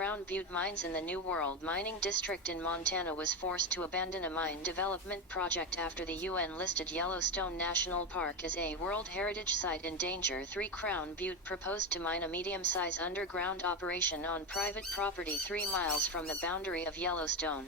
Crown Butte Mines in the New World Mining District in Montana was forced to abandon a mine development project after the UN listed Yellowstone National Park as a World Heritage Site in danger. 3 Crown Butte proposed to mine a medium-size underground operation on private property 3 miles from the boundary of Yellowstone.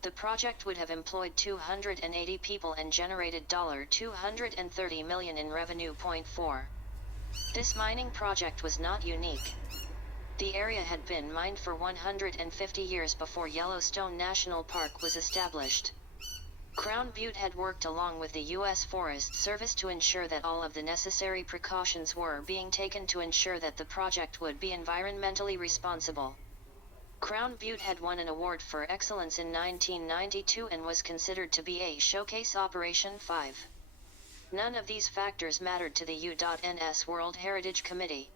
The project would have employed 280 people and generated $230 million in revenue. 4. This mining project was not unique. The area had been mined for 150 years before Yellowstone National Park was established. Crown Butte had worked along with the U.S. Forest Service to ensure that all of the necessary precautions were being taken to ensure that the project would be environmentally responsible. Crown Butte had won an award for excellence in 1992 and was considered to be a showcase operation. 5. None of these factors mattered to the U.N.'s World Heritage Committee.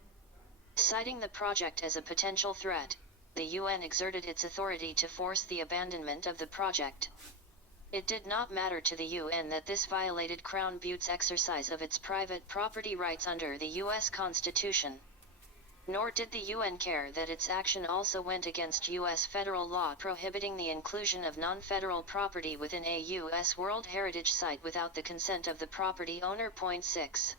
Citing the project as a potential threat, the UN exerted its authority to force the abandonment of the project. It did not matter to the UN that this violated Crown Butte's exercise of its private property rights under the U.S. Constitution. Nor did the UN care that its action also went against U.S. federal law prohibiting the inclusion of non-federal property within a U.S. World Heritage Site without the consent of the property owner. 6.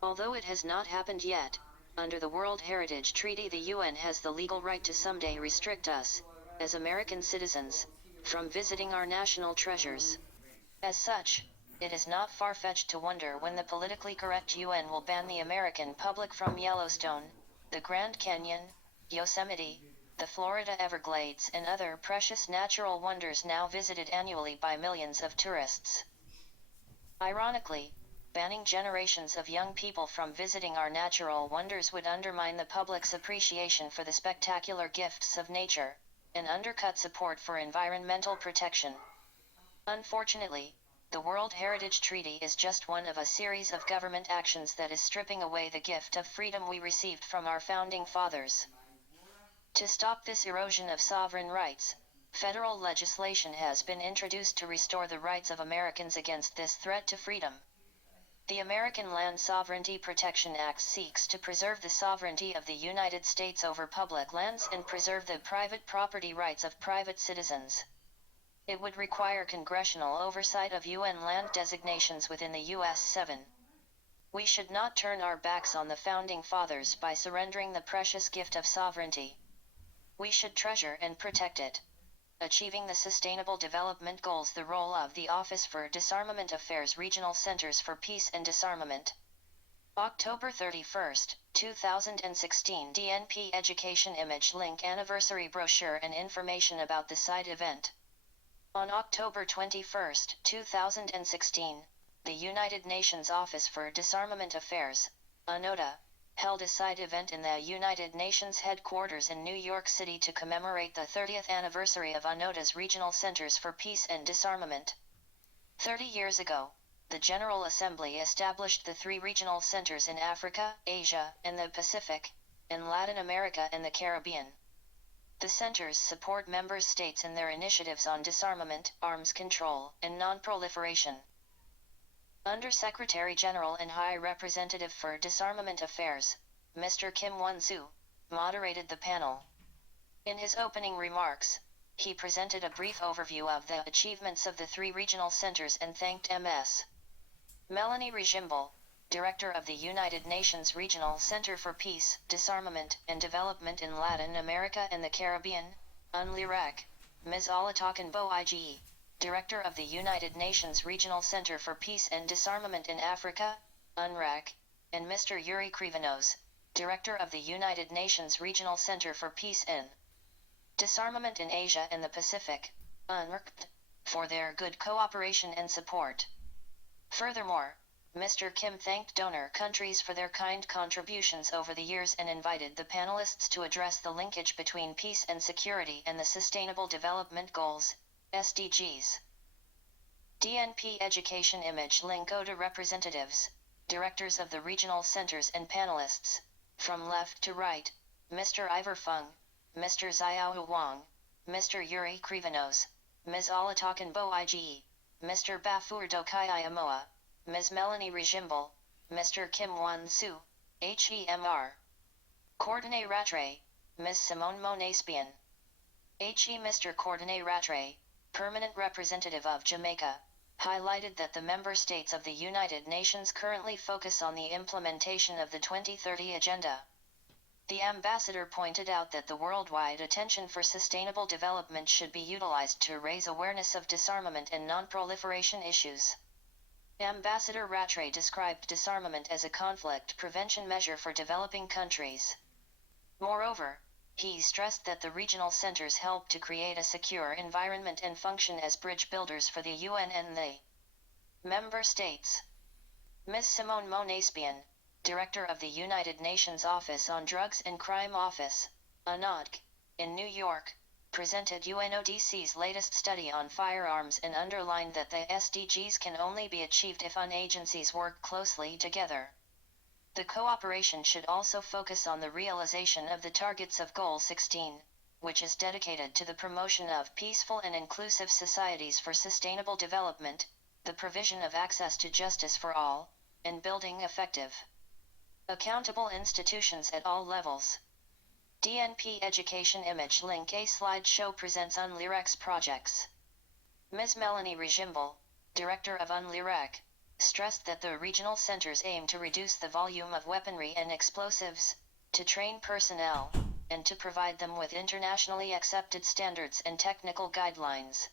Although it has not happened yet, under the World Heritage Treaty the UN has the legal right to someday restrict us, as American citizens, from visiting our national treasures. As such, it is not far-fetched to wonder when the politically correct UN will ban the American public from Yellowstone, the Grand Canyon, Yosemite, the Florida Everglades and other precious natural wonders now visited annually by millions of tourists. Ironically, banning generations of young people from visiting our natural wonders would undermine the public's appreciation for the spectacular gifts of nature, and undercut support for environmental protection. Unfortunately, the World Heritage Treaty is just one of a series of government actions that is stripping away the gift of freedom we received from our founding fathers. To stop this erosion of sovereign rights, federal legislation has been introduced to restore the rights of Americans against this threat to freedom. The American Land Sovereignty Protection Act seeks to preserve the sovereignty of the United States over public lands and preserve the private property rights of private citizens. It would require congressional oversight of UN land designations within the U.S. 7. We should not turn our backs on the Founding Fathers by surrendering the precious gift of sovereignty. We should treasure and protect it. Achieving the Sustainable Development Goals. The role of the Office for Disarmament Affairs Regional Centers for Peace and Disarmament. October 31, 2016. DNP Education Image Link Anniversary Brochure and information about the site event. On October 21, 2016, the United Nations Office for Disarmament Affairs, UNODA, held a site event in the United Nations headquarters in New York City to commemorate the 30th anniversary of UNODA's Regional Centers for Peace and Disarmament. 30 years ago, the General Assembly established the 3 regional centers in Africa, Asia, and the Pacific, and Latin America and the Caribbean. The centers support member states in their initiatives on disarmament, arms control, and non-proliferation. Under-Secretary General and High Representative for Disarmament Affairs, Mr. Kim Won-soo, moderated the panel. In his opening remarks, he presented a brief overview of the achievements of the 3 regional centers and thanked Ms. Melanie Rejimbo, Director of the United Nations Regional Center for Peace, Disarmament, and Development in Latin America and the Caribbean, UNLIRAC, Ms. Olatokunbo Ige, Director of the United Nations Regional Center for Peace and Disarmament in Africa, UNRAC, and Mr. Yuri Krivonos, Director of the United Nations Regional Center for Peace and Disarmament in Asia and the Pacific, UNRCT, for their good cooperation and support. Furthermore, Mr. Kim thanked donor countries for their kind contributions over the years and invited the panelists to address the linkage between peace and security and the Sustainable Development Goals, SDGs. DNP Education Image Link ODA representatives, directors of the regional centers and panelists, from left to right, Mr. Ivor Fung, Mr. Xiao Wang, Mr. Yuri Krivonos, Ms. Olatokunbo Ige, Mr. Bafur Dokai Ayamoa, Ms. Melanie Rejimbo, Mr. Kim Won-soo, HEMR. Coordinate Rattray, Ms. Simone Monaspian. H.E. Mr. Courtenay Rattray, permanent representative of Jamaica, highlighted that the member states of the United Nations currently focus on the implementation of the 2030 Agenda. The ambassador pointed out that the worldwide attention for sustainable development should be utilized to raise awareness of disarmament and non-proliferation issues. Ambassador Rattray described disarmament as a conflict prevention measure for developing countries. Moreover, he stressed that the regional centers help to create a secure environment and function as bridge builders for the UN and the member states. Ms. Simone Monaspian, Director of the United Nations Office on Drugs and Crime Office, UNODC, in New York, presented UNODC's latest study on firearms and underlined that the SDGs can only be achieved if UN agencies work closely together. The cooperation should also focus on the realization of the targets of Goal 16, which is dedicated to the promotion of peaceful and inclusive societies for sustainable development, the provision of access to justice for all, and building effective, accountable institutions at all levels. DNP Education Image Link. A slideshow presents UNLIREC's projects. Ms. Melanie Regimbal, Director of UNLIREC, stressed that the regional centers aim to reduce the volume of weaponry and explosives, to train personnel, and to provide them with internationally accepted standards and technical guidelines.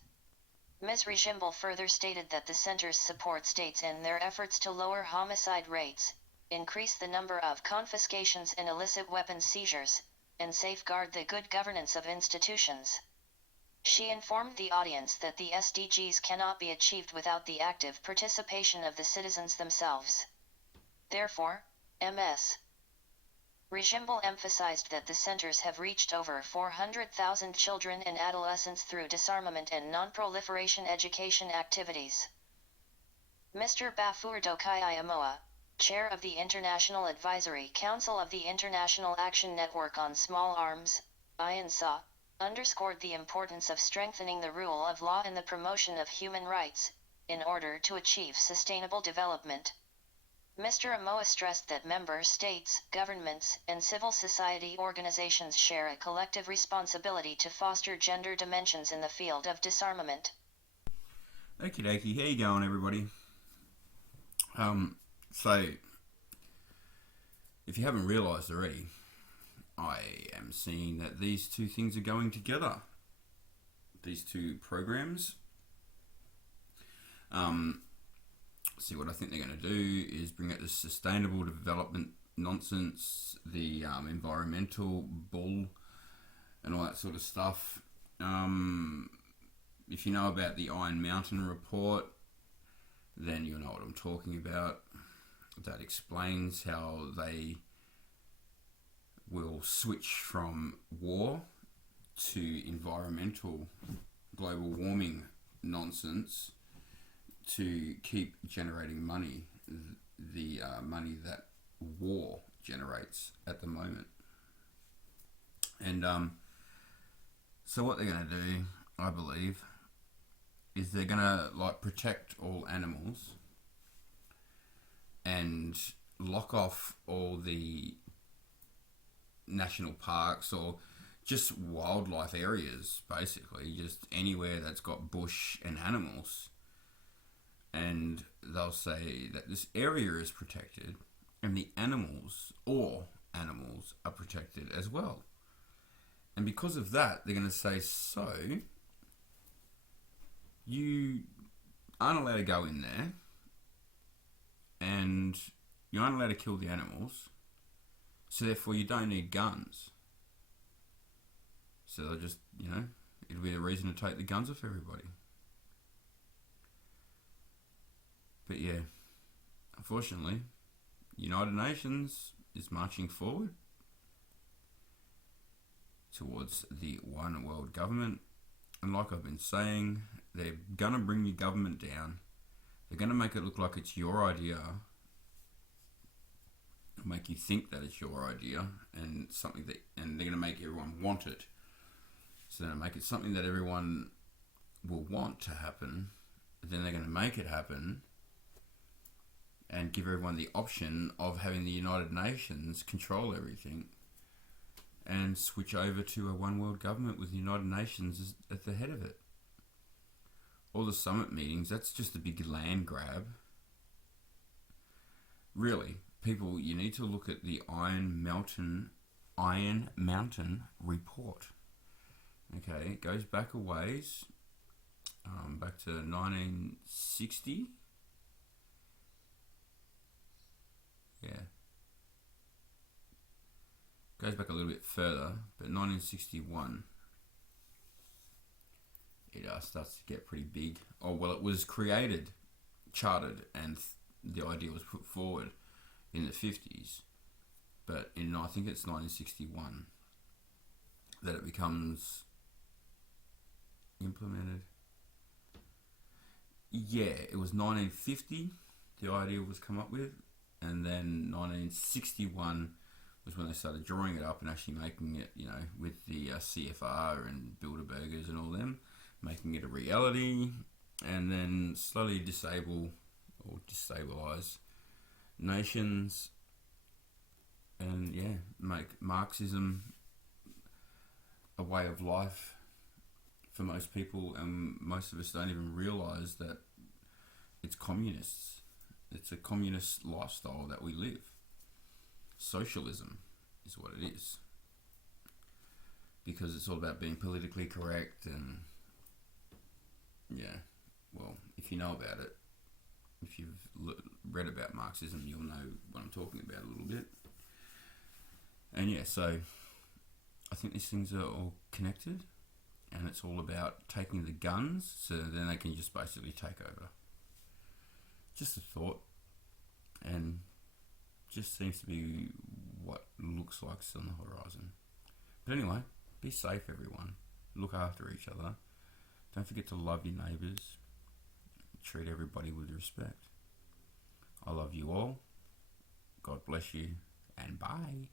Ms. Regimbal further stated that the centers support states in their efforts to lower homicide rates, increase the number of confiscations and illicit weapons seizures, and safeguard the good governance of institutions. She informed the audience that the SDGs cannot be achieved without the active participation of the citizens themselves. Therefore, Ms. Regimbal emphasized that the centers have reached over 400,000 children and adolescents through disarmament and non-proliferation education activities. Mr. Bafurdo Kaiamoa, Chair of the International Advisory Council of the International Action Network on Small Arms, INSA, underscored the importance of strengthening the rule of law and the promotion of human rights, in order to achieve sustainable development. Mr. Amoa stressed that member states, governments, and civil society organizations share a collective responsibility to foster gender dimensions in the field of disarmament. Okie dokie, how you going, everybody? So, if you haven't realised already, I am seeing that these two things are going together. These two programs. See, what I think they're going to do is bring out the sustainable development nonsense, the environmental bull, and all that sort of stuff. If you know about the Iron Mountain report, then you'll know what I'm talking about. That explains how they will switch from war to environmental global warming nonsense to keep generating money, the money that war generates at the moment. And so what they're going to do, I believe, is they're going to protect all animals and lock off all the national parks or just wildlife areas, basically, just anywhere that's got bush and animals. And they'll say that this area is protected and the animals, or animals, are protected as well. And because of that, they're going to say, so, you aren't allowed to go in there and you aren't allowed to kill the animals, so therefore you don't need guns. So they'll just, it'll be a reason to take the guns off everybody. But yeah, unfortunately, United Nations is marching forward towards the one world government. And like I've been saying, they're going to bring your government down. They're going to make it look like it's your idea, make you think that it's your idea, and and they're going to make everyone want it. So they're going to make it something that everyone will want to happen. Then they're going to make it happen and give everyone the option of having the United Nations control everything. and switch over to a one world government with the United Nations at the head of it. All the summit meetings, that's just a big land grab. Really, people, you need to look at the Iron Mountain report. Okay, it goes back a ways, back to 1960. Yeah. Goes back a little bit further, but 1961, it starts to get pretty big. Oh, well, it was created, chartered, and the idea was put forward in the 50s. But in, I think it's 1961, that it becomes implemented. Yeah, it was 1950 the idea was come up with, and then 1961 was when they started drawing it up and actually making it, you know, with the CFR and Bilderbergers and all them, making it a reality, and then slowly disable or destabilize nations, and yeah, make Marxism a way of life for most people, and most of us don't even realise that it's communists. It's a communist lifestyle that we live. Socialism is what it is. Because it's all about being politically correct, and yeah, well, if you know about it, if you've read about Marxism, you'll know what I'm talking about a little bit. And yeah, so I think these things are all connected, and it's all about taking the guns so then they can just basically take over. Just a thought, and just seems to be what looks like on the horizon. But anyway, be safe, everyone. Look after each other. Don't forget to love your neighbours. Treat everybody with respect. I love you all. God bless you, and bye.